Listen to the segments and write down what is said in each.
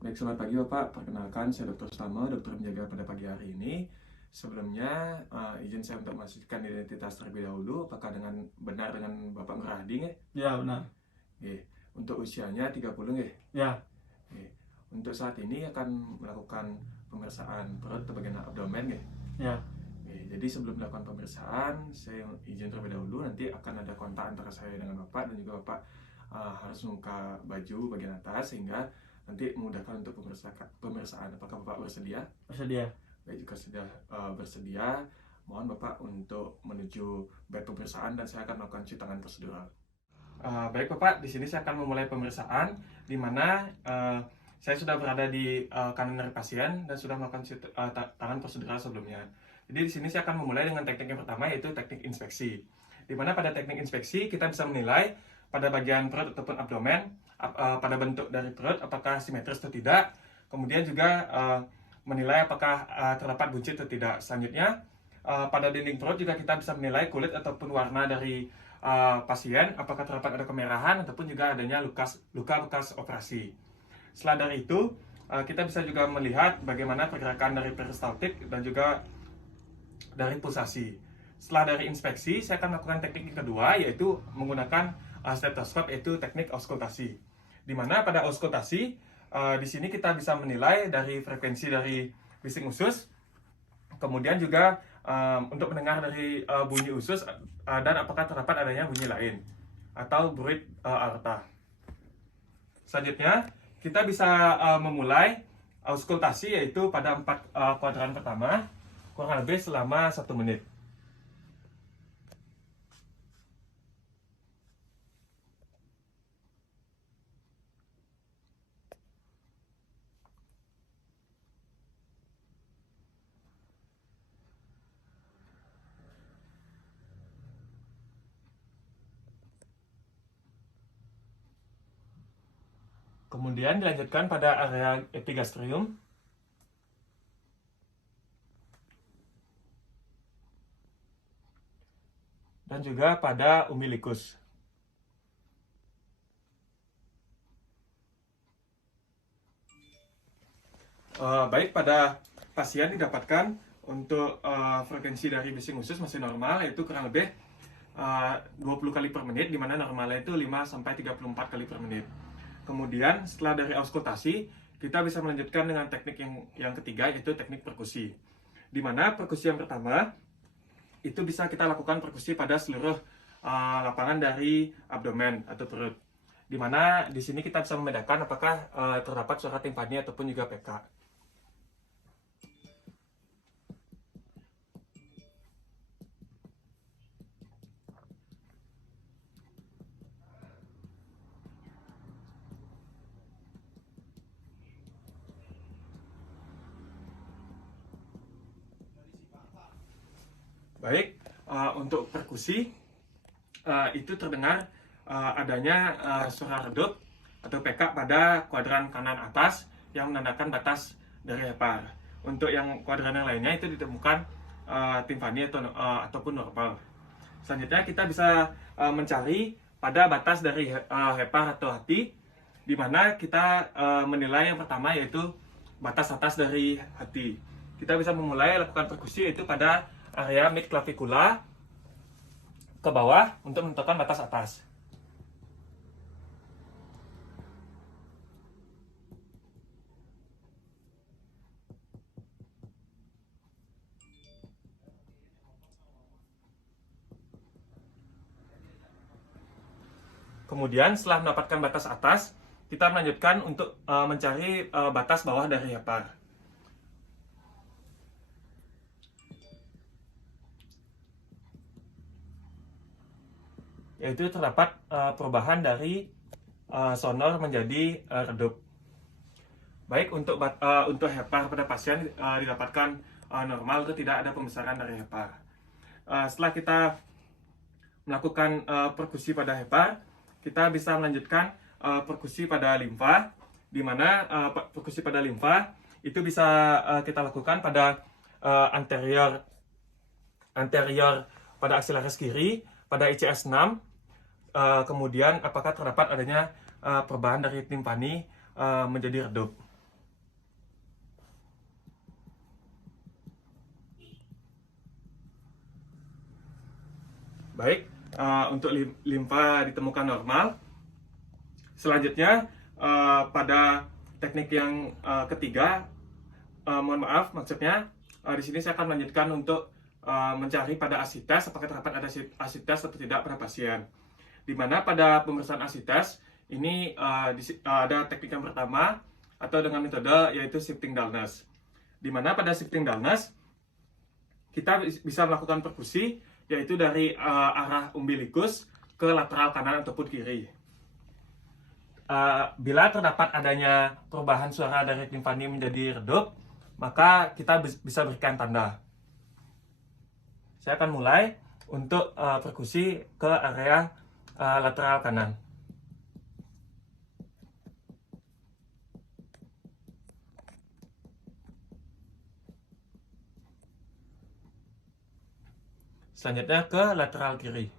Baik, selamat pagi Bapak. Perkenalkan, saya Dr. Stama, dokter penjaga pada pagi hari ini. Sebelumnya, izin saya untuk memastikan identitas terlebih dahulu. Apakah benar dengan Bapak Nur Harding ya? Ya, benar. Oke. Untuk usianya 30 ya? Ya, Oke. Untuk saat ini akan melakukan pemeriksaan perut atau bagian abdomen ya? ya. Oke. Jadi sebelum melakukan pemeriksaan, saya izin terlebih dahulu. Nanti akan ada kontak antara saya dengan Bapak, dan juga Bapak harus membuka baju bagian atas sehingga nanti memudahkan untuk pemeriksaan. Apakah Bapak bersedia? Bersedia. Baik, jika sudah bersedia, mohon Bapak untuk menuju bed pemeriksaan dan saya akan melakukan cuci tangan prosedural. Baik Bapak, di sini saya akan memulai pemeriksaan di mana saya sudah berada di kanan dari pasien dan sudah melakukan cuci tangan prosedural sebelumnya. Jadi di sini saya akan memulai dengan teknik yang pertama, yaitu teknik inspeksi. Di mana pada teknik inspeksi kita bisa menilai pada bagian perut ataupun abdomen, pada bentuk dari perut apakah simetris atau tidak. Kemudian juga menilai apakah terdapat buncit atau tidak. Selanjutnya, pada dinding perut juga kita bisa menilai kulit ataupun warna dari pasien, apakah terdapat ada kemerahan ataupun juga adanya luka bekas operasi. Setelah dari itu, kita bisa juga melihat bagaimana pergerakan dari peristaltik dan juga dari pulsasi. Setelah dari inspeksi, saya akan melakukan teknik yang kedua, yaitu menggunakan stetoskop, yaitu teknik auskultasi. Di mana pada auskultasi, di sini kita bisa menilai dari frekuensi dari bising usus, kemudian juga untuk mendengar dari bunyi usus dan apakah terdapat adanya bunyi lain atau bruit aorta. Selanjutnya, kita bisa memulai auskultasi, yaitu pada 4 kuadran pertama, kurang lebih selama 1 menit. Kemudian dilanjutkan pada area epigastrium. Dan juga pada umbilikus. Baik, pada pasien didapatkan untuk frekuensi dari bising usus masih normal, yaitu kurang lebih 20 kali per menit, di mana normalnya itu 5-34 kali per menit. Kemudian setelah dari auskultasi, kita bisa melanjutkan dengan teknik yang ketiga, yaitu teknik perkusi. Di mana perkusi yang pertama itu bisa kita lakukan perkusi pada seluruh lapangan dari abdomen atau perut. Di mana di sini kita bisa membedakan apakah terdapat suara timpani ataupun juga PK. Baik, untuk perkusi itu terdengar adanya suara redup atau PK pada kuadran kanan atas yang menandakan batas dari hepar. Untuk yang kuadran yang lainnya itu ditemukan timpani ataupun normal. Selanjutnya kita bisa mencari pada batas dari hepar atau hati, di mana kita menilai yang pertama, yaitu batas atas dari hati. Kita bisa memulai lakukan perkusi yaitu pada area mid clavicula ke bawah untuk menentukan batas atas. Kemudian setelah mendapatkan batas atas, kita melanjutkan untuk mencari batas bawah dari hepar. Yaitu terdapat perubahan dari sonor menjadi redup. Baik, untuk hepar pada pasien didapatkan normal atau tidak ada pembesaran dari hepar. Setelah kita melakukan perkusi pada hepar, kita bisa melanjutkan perkusi pada limfa, di mana perkusi pada limfa itu bisa kita lakukan pada anterior pada aksilaris kiri, pada ICS 6. Kemudian apakah terdapat adanya perubahan dari timpani menjadi redup. Baik, untuk limfa ditemukan normal. Selanjutnya, pada teknik yang ketiga, mohon maaf, maksudnya di sini saya akan melanjutkan untuk mencari pada asites apakah terdapat ada asites atau tidak pada pasien. Di mana pada pemeriksaan asites ini ada teknik yang pertama atau dengan metode yaitu shifting dullness. Di mana pada shifting dullness kita bisa melakukan perkusi yaitu dari arah umbilikus ke lateral kanan ataupun kiri. Bila terdapat adanya perubahan suara dari timpani menjadi redup, maka kita bisa berikan tanda. Saya akan mulai untuk perkusi ke area lateral kanan. Selanjutnya ke lateral kiri.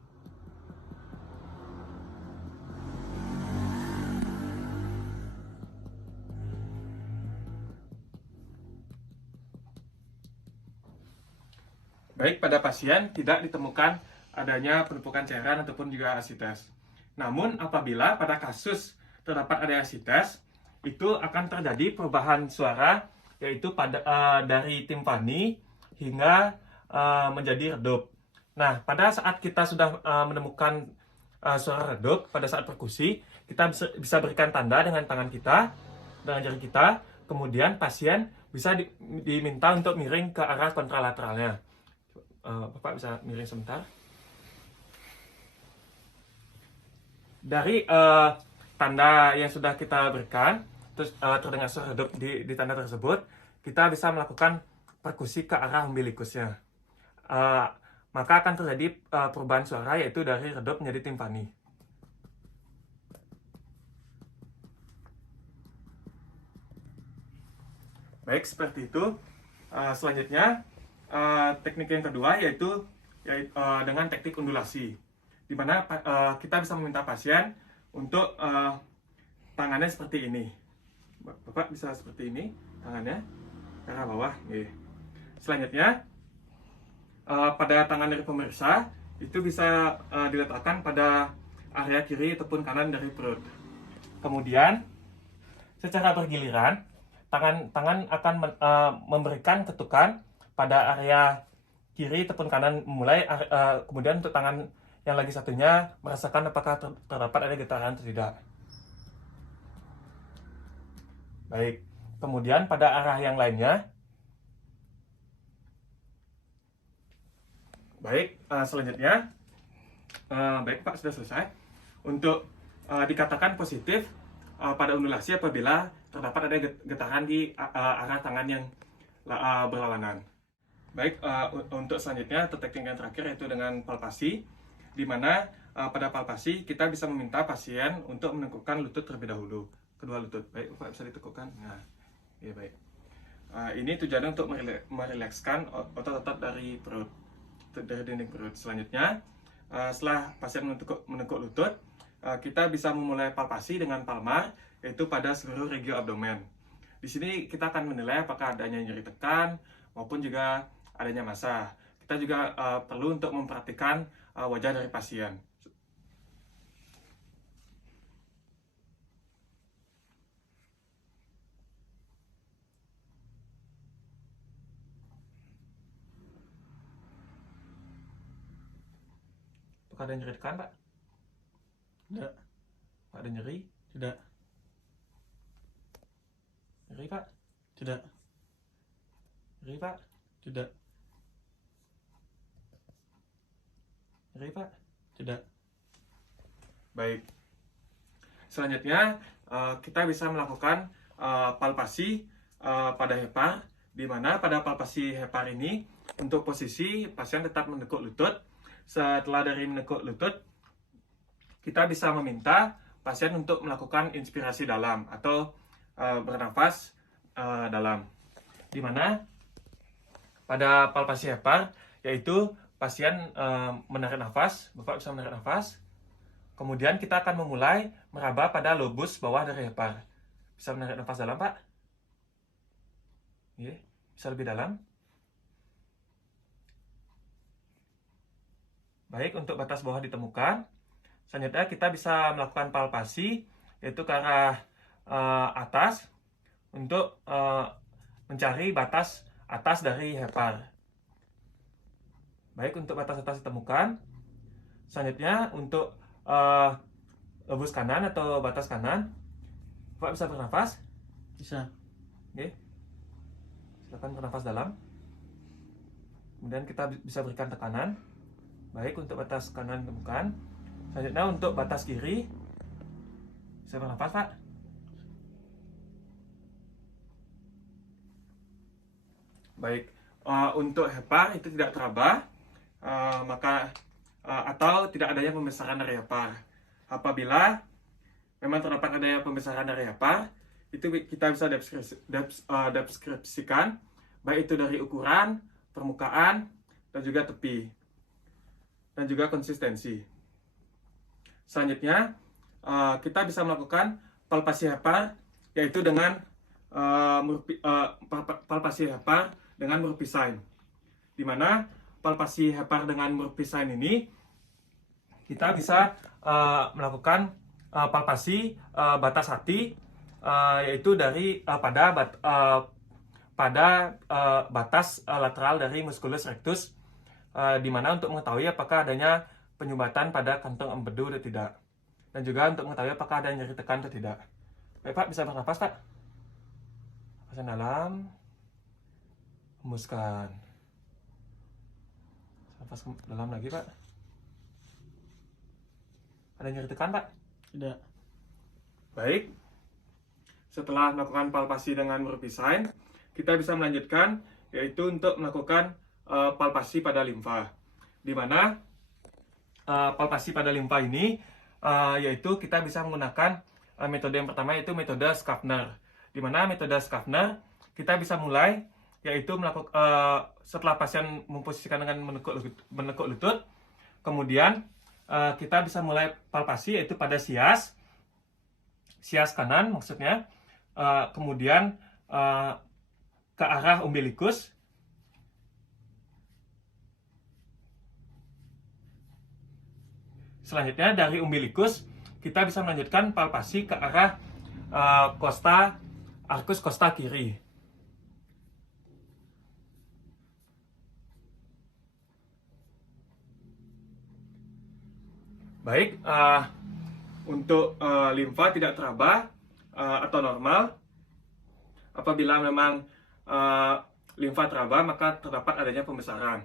Baik, pada pasien tidak ditemukan adanya penumpukan cairan ataupun juga asites. Namun apabila pada kasus terdapat ada asites, itu akan terjadi perubahan suara yaitu dari timpani hingga menjadi redup. Nah, pada saat kita sudah menemukan suara redup pada saat perkusi, kita bisa berikan tanda dengan tangan kita, dengan jari kita, kemudian pasien bisa diminta untuk miring ke arah kontralateralnya. Bapak bisa miring sebentar. Dari tanda yang sudah kita berikan, terus terdengar suara redup di tanda tersebut, kita bisa melakukan perkusi ke arah umbilikusnya. Maka akan terjadi perubahan suara yaitu dari redup menjadi timpani. Baik, seperti itu. Selanjutnya, teknik yang kedua yaitu dengan teknik undulasi, di mana kita bisa meminta pasien untuk tangannya seperti ini. Bapak bisa seperti ini, tangannya ke arah bawah. Selanjutnya, pada tangan dari pemeriksa itu bisa diletakkan pada area kiri ataupun kanan dari perut. Kemudian, secara bergiliran, tangan akan memberikan ketukan pada area kiri ataupun kanan mulai, kemudian untuk tangan yang lagi satunya merasakan apakah terdapat ada getaran atau tidak. Baik, kemudian pada arah yang lainnya. Baik, selanjutnya, baik Pak, sudah selesai. Untuk dikatakan positif pada undulasi apabila terdapat ada getaran di arah tangan yang berlawanan. Baik, untuk selanjutnya teknik yang terakhir yaitu dengan palpasi, di mana pada palpasi kita bisa meminta pasien untuk menekukkan lutut terlebih dahulu, kedua lutut. Baik, Pak bisa ditekukkan. Nah, ya baik. Ini tujuannya untuk merilekskan otot-otot dari perut, dari dinding perut. Selanjutnya, setelah pasien menekuk lutut, kita bisa memulai palpasi dengan palmar, yaitu pada seluruh regio abdomen. Di sini kita akan menilai apakah adanya nyeri tekan maupun juga adanya massa. Kita juga perlu untuk memperhatikan wajah dari pasien. Apakah ada nyeri tekan, Pak? Tidak. Pak, ada nyeri? Tidak. Nyeri, Pak? Tidak. Nyeri, Pak? Tidak. Nyeri, Pak? Tidak. Baik. Selanjutnya, kita bisa melakukan palpasi pada hepar, di mana pada palpasi hepar ini, untuk posisi pasien tetap menekuk lutut. Setelah dari menekuk lutut, kita bisa meminta pasien untuk melakukan inspirasi dalam atau bernafas dalam. Di mana pada palpasi hepar, yaitu pasien menarik nafas, Bapak bisa menarik nafas. Kemudian kita akan memulai meraba pada lobus bawah dari hepar. Bisa menarik nafas dalam, Pak? Bisa lebih dalam? Baik, untuk batas bawah ditemukan. Selanjutnya kita bisa melakukan palpasi, yaitu ke arah atas untuk mencari batas atas dari hepar. Baik, untuk batas atas ditemukan. Selanjutnya untuk lobus kanan atau batas kanan, Bapak bisa bernafas? Bisa. Oke. Silakan bernafas dalam. Kemudian kita bisa berikan tekanan. Baik, untuk batas kanan ditemukan. Selanjutnya untuk batas kiri, bisa bernafas, Pak? Baik, untuk hepar itu tidak teraba, atau tidak adanya pembesaran dari hepar. Apabila memang terdapat adanya pembesaran dari hepar, itu kita bisa deskripsikan, baik itu dari ukuran, permukaan, dan juga tepi, dan juga konsistensi. Selanjutnya, kita bisa melakukan palpasi hepar, yaitu dengan palpasi hepar dengan Murphy-Sign, di mana palpasi hepar dengan Murphy-Sign ini kita bisa melakukan palpasi batas hati, yaitu dari pada batas lateral dari musculus rectus, di mana untuk mengetahui apakah adanya penyumbatan pada kantong empedu atau tidak, dan juga untuk mengetahui apakah ada nyeri tekan atau tidak. Baik, Pak, bisa bernafas, Pak. Nafasan dalam, hembuskan. Nafas dalam lagi, Pak. Ada nyeri tekan, Pak? Tidak. Baik. Setelah melakukan palpasi dengan Murphy-Sign, kita bisa melanjutkan, yaitu untuk melakukan palpasi pada limfa, di mana palpasi pada limfa ini yaitu kita bisa menggunakan metode yang pertama, yaitu metode Schaffner, di mana metode Schaffner kita bisa mulai, yaitu melakukan setelah pasien memposisikan dengan menekuk lutut, kemudian kita bisa mulai palpasi, yaitu pada sias kanan maksudnya, kemudian ke arah umbilikus, selanjutnya dari umbilikus kita bisa melanjutkan palpasi ke arah arkus costa kiri. Baik, untuk limfa tidak teraba atau normal. Apabila memang limfa teraba, maka terdapat adanya pembesaran.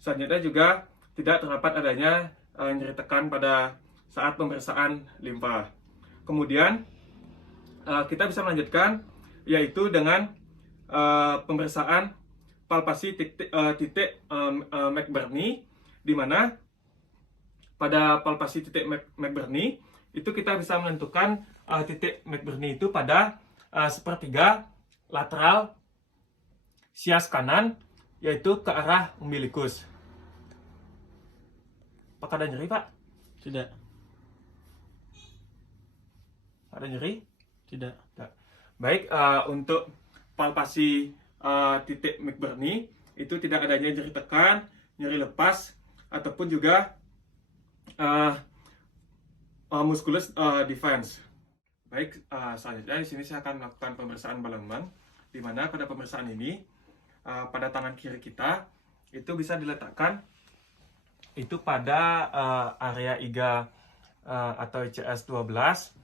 Selanjutnya juga tidak terdapat adanya nyeri tekan pada saat pemeriksaan limfa. Kemudian kita bisa melanjutkan, yaitu dengan pemeriksaan palpasi titik McBurney, di mana pada palpasi titik McBurney itu kita bisa menentukan titik McBurney itu pada sepertiga lateral sias kanan, yaitu ke arah umbilikus. Apakah ada nyeri, Pak? Tidak. Ada nyeri? Tidak. Baik, untuk palpasi titik McBurney itu tidak adanya nyeri tekan, nyeri lepas, ataupun juga musculus defense. Baik, selanjutnya di sini saya akan melakukan pemeriksaan Ballenmann, di mana pada pemeriksaan ini pada tangan kiri kita itu bisa diletakkan itu pada area iga atau ICS 12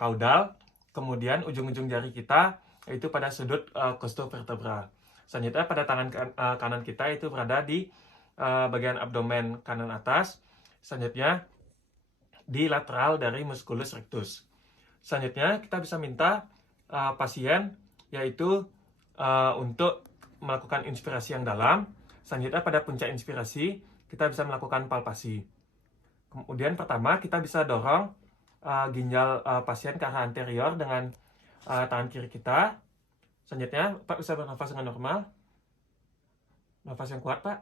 kaudal, kemudian ujung-ujung jari kita itu pada sudut costovertebra. Selanjutnya pada tangan kanan kita itu berada di bagian abdomen kanan atas, selanjutnya di lateral dari musculus rectus. Selanjutnya kita bisa minta pasien, yaitu untuk melakukan inspirasi yang dalam. Selanjutnya pada puncak inspirasi kita bisa melakukan palpasi. Kemudian pertama kita bisa dorong ginjal pasien ke arah anterior dengan tangan kiri kita. Selanjutnya Pak bisa bernafas dengan normal. Nafas yang kuat, Pak.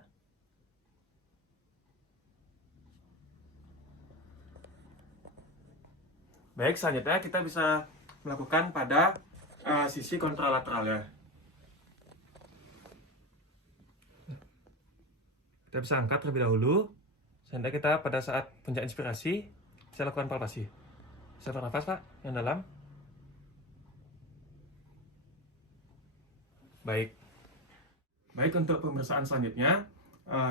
Baik, selanjutnya kita bisa melakukan pada sisi kontralateral ya. Kita bisa angkat terlebih dahulu. Selanjutnya kita pada saat puncak inspirasi, saya lakukan palpasi. Saya bernafas Pak, yang dalam. Baik. Baik, untuk pemeriksaan selanjutnya,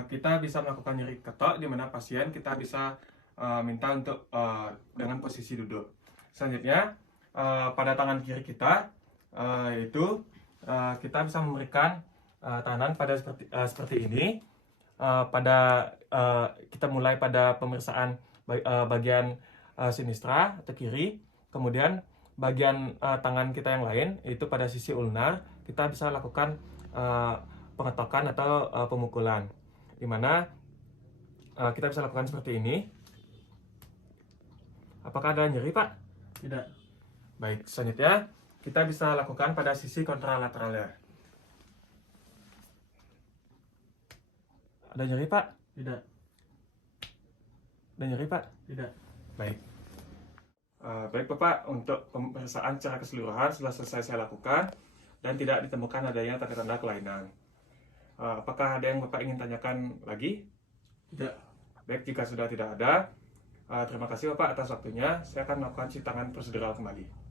kita bisa melakukan nyeri ketok, di mana pasien kita bisa minta untuk dengan posisi duduk. Selanjutnya, pada tangan kiri kita, yaitu kita bisa memberikan tangan pada seperti ini. Kita mulai pada pemeriksaan bagian sinistra atau kiri, kemudian bagian tangan kita yang lain, yaitu pada sisi ulnar, kita bisa lakukan pengetokan atau pemukulan, di mana kita bisa lakukan seperti ini. Apakah ada nyeri, Pak? Tidak. Baik, selanjutnya kita bisa lakukan pada sisi kontralateralnya. Ada nyeri, Pak? Tidak. Ada nyeri, Pak? Tidak. Baik. Baik Bapak, untuk pemeriksaan secara keseluruhan sudah selesai saya lakukan dan tidak ditemukan adanya tanda-tanda kelainan. Apakah ada yang Bapak ingin tanyakan lagi? Tidak. Baik, jika sudah tidak ada, terima kasih Bapak atas waktunya. Saya akan melakukan cuci tangan prosedural kembali.